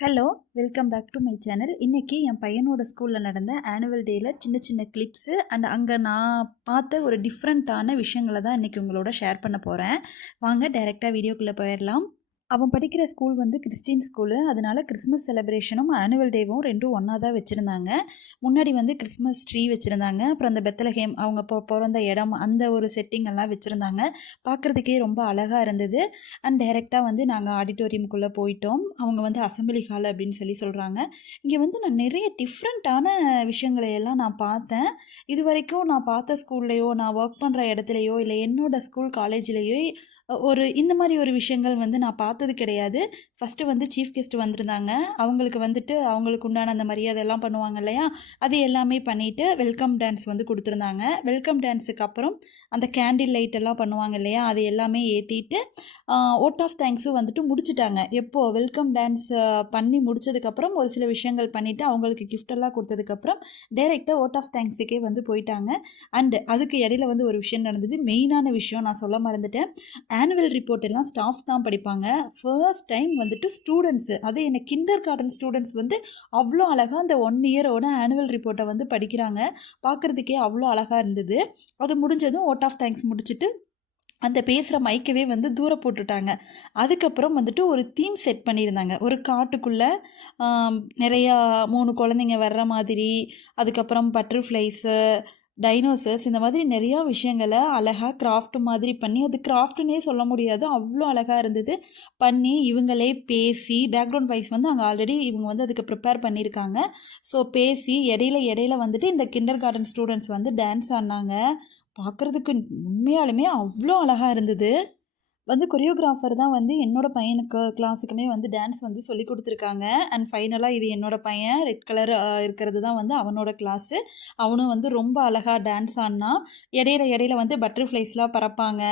Hello, welcome back to my channel. இன்றைக்கி என் பையனோட ஸ்கூலில் நடந்த ஆனுவல் டேயில் சின்ன சின்ன கிளிப்ஸு அண்ட் அங்கே நான் பார்த்த ஒரு டிஃப்ரெண்ட்டான விஷயங்களை தான் இன்றைக்கி உங்களோட ஷேர் பண்ண போகிறேன். வாங்க டைரெக்டாக வீடியோக்குள்ளே போயிடலாம். அவன் படிக்கிற ஸ்கூல் வந்து கிறிஸ்டின் ஸ்கூலு. அதனால் கிறிஸ்மஸ் செலிப்ரேஷனும் ஆனுவல் டேவும் ரெண்டும் ஒன்றா தான் வச்சுருந்தாங்க. முன்னாடி வந்து கிறிஸ்மஸ் ட்ரீ வச்சுருந்தாங்க. அப்புறம் அந்த பெத்தலஹேம் அவங்க பிறந்த இடம் அந்த ஒரு செட்டிங் எல்லாம் வச்சுருந்தாங்க. பார்க்குறதுக்கே ரொம்ப அழகாக இருந்தது. அண்ட் டைரெக்டாக வந்து நாங்கள் ஆடிட்டோரியம்குள்ளே போயிட்டோம். அவங்க வந்து அசம்பிளி ஹால் அப்படின்னு சொல்கிறாங்க. இங்கே வந்து நான் நிறைய டிஃப்ரெண்ட்டான விஷயங்களை எல்லாம் நான் பார்த்தேன். இது வரைக்கும் நான் பார்த்த ஸ்கூல்லையோ, நான் ஒர்க் பண்ணுற இடத்துலையோ, இல்லை என்னோடய ஸ்கூல் காலேஜ்லேயோ இந்த மாதிரி ஒரு விஷயங்கள் வந்து நான் பார்த்தது கிடையாது. ஃபஸ்ட்டு வந்து சீஃப் கெஸ்ட் வந்திருந்தாங்க. அவங்களுக்கு வந்துட்டு அவங்களுக்கு உண்டான அந்த மரியாதை எல்லாம் பண்ணுவாங்க இல்லையா, அது எல்லாமே பண்ணிவிட்டு வெல்கம் டான்ஸ் வந்து கொடுத்துருந்தாங்க. வெல்கம் டான்ஸுக்கு அப்புறம் அந்த கேண்டில் லைட் எல்லாம் பண்ணுவாங்க இல்லையா, அது எல்லாமே ஏற்றிட்டு ஓட் ஆஃப் தேங்க்ஸும் வந்துட்டு முடிச்சுட்டாங்க. எப்போது வெல்கம் டான்ஸ் பண்ணி முடித்ததுக்கப்புறம் ஒரு சில விஷயங்கள் பண்ணிவிட்டு அவங்களுக்கு கிஃப்டெல்லாம் கொடுத்ததுக்கப்புறம் டைரெக்டாக ஓட் ஆஃப் தேங்க்ஸுக்கே வந்து போயிட்டாங்க. அண்டு அதுக்கு இடையில வந்து ஒரு விஷயம் நடந்தது. மெயினான விஷயம் நான் சொல்ல மறந்துட்டேன். ஆனுவல் ரிப்போர்ட் எல்லாம் ஸ்டாஃப் தான் படிப்பாங்க. ஃபர்ஸ்ட் டைம் வந்துட்டு ஸ்டூடெண்ட்ஸு, அது என்ன கிண்டர் கார்டன் ஸ்டூடெண்ட்ஸ் வந்து அவ்வளோ அழகாக அந்த 1 இயரோட ஆனுவல் ரிப்போர்ட்டை வந்து படிக்கிறாங்க. பார்க்குறதுக்கே அவ்வளோ அழகாக இருந்தது. அது முடிஞ்சதும் ஓட் ஆஃப் தேங்க்ஸ் முடிச்சுட்டு அந்த பேசுகிற மைக்கவே வந்து தூரம் போட்டுட்டாங்க. அதுக்கப்புறம் வந்துட்டு ஒரு தீம் செட் பண்ணியிருந்தாங்க. ஒரு காட்டுக்குள்ளே நிறையா 3 குழந்தைங்க வர்ற மாதிரி, அதுக்கப்புறம் பட்டர்ஃப்ளைஸு, டைனோசர்ஸ், இந்த மாதிரி நிறையா விஷயங்களை அழகாக கிராஃப்ட் மாதிரி பண்ணி, அது கிராஃப்ட்டுன்னே சொல்ல முடியாது, அவ்வளோ அழகாக இருந்தது. பண்ணி இவங்களே பேசி பேக்ரவுண்ட் வாய்ஸ் வந்து அங்கே ஆல்ரெடி இவங்க வந்து அதுக்கு ப்ரிப்பேர் பண்ணியிருக்காங்க. ஸோ பேசி இடையில வந்துட்டு இந்த கிண்டர் கார்டன் ஸ்டூடெண்ட்ஸ் வந்து டான்ஸ் ஆடினாங்க. பார்க்குறதுக்கு உண்மையாலுமே அவ்வளோ அழகாக இருந்தது. வந்து கொரியோகிராஃபர் தான் வந்து என்னோடய பையனுக்கு கிளாஸுக்குமே வந்து டான்ஸ் வந்து சொல்லி கொடுத்துருக்காங்க. அண்ட் ஃபைனலாக இது என்னோடய பையன் ரெட் கலர் இருக்கிறது தான் வந்து அவனோட கிளாஸு. அவனும் வந்து ரொம்ப அழகாக டான்ஸ் ஆடினா. இடையில வந்து பட்டர்ஃப்ளைஸ்லாம் பறப்பாங்க.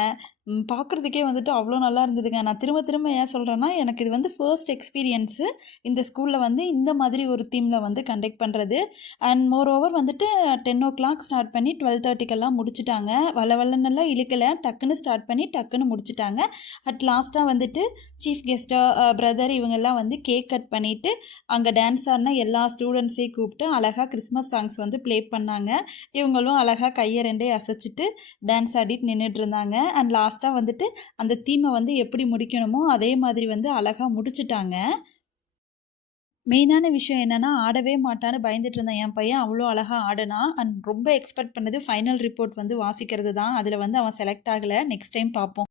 பார்க்குறதுக்கே வந்துட்டு அவ்வளோ நல்லா இருந்ததுங்க. நான் திரும்ப திரும்ப ஏன் சொல்கிறேன்னா, எனக்கு இது வந்து ஃபர்ஸ்ட் எக்ஸ்பீரியன்ஸு இந்த ஸ்கூலில் வந்து இந்த மாதிரி ஒரு தீமில் வந்து கண்டக்ட் பண்ணுறது. அண்ட் மோர் ஓவர் வந்துட்டு 10 o'clock ஸ்டார்ட் பண்ணி 12:30க்கெல்லாம் முடிச்சுட்டாங்க. வளவலன்னெல்லாம் இழுக்கலை, டக்குன்னு ஸ்டார்ட் பண்ணி டக்குன்னு முடிச்சுட்டாங்க. அட் லாஸ்ட்டாக வந்துட்டு சீஃப் கெஸ்ட்டாக பிரதர் இவங்கெல்லாம் வந்து கேக் கட் பண்ணிவிட்டு அங்கே டான்ஸ் ஆடின எல்லா ஸ்டூடெண்ட்ஸையும் கூப்பிட்டு அழகாக கிறிஸ்மஸ் சாங்ஸ் வந்து ப்ளே பண்ணாங்க. இவங்களும் அழகாக கையை ரெண்டே அசைச்சிட்டு டான்ஸ் ஆடிட்டு நின்றுட்டு இருந்தாங்க. அண்ட் லாஸ்ட்டாக வந்துட்டு அந்த தீமை வந்து எப்படி முடிக்கணுமோ அதே மாதிரி வந்து அழகாக முடிச்சுட்டாங்க. மெயினான விஷயம் என்னென்னா, ஆடவே மாட்டான்னு பயந்துட்டு இருந்தேன் என் பையன், அவ்வளோ அழகாக ஆடினான். அண்ட் ரொம்ப எக்ஸ்பெக்ட் பண்ணது ஃபைனல் ரிப்போர்ட் வந்து வாசிக்கிறது தான். அதில் வந்து அவன் செலக்ட் ஆகலை. நெக்ஸ்ட் டைம் பார்ப்போம்.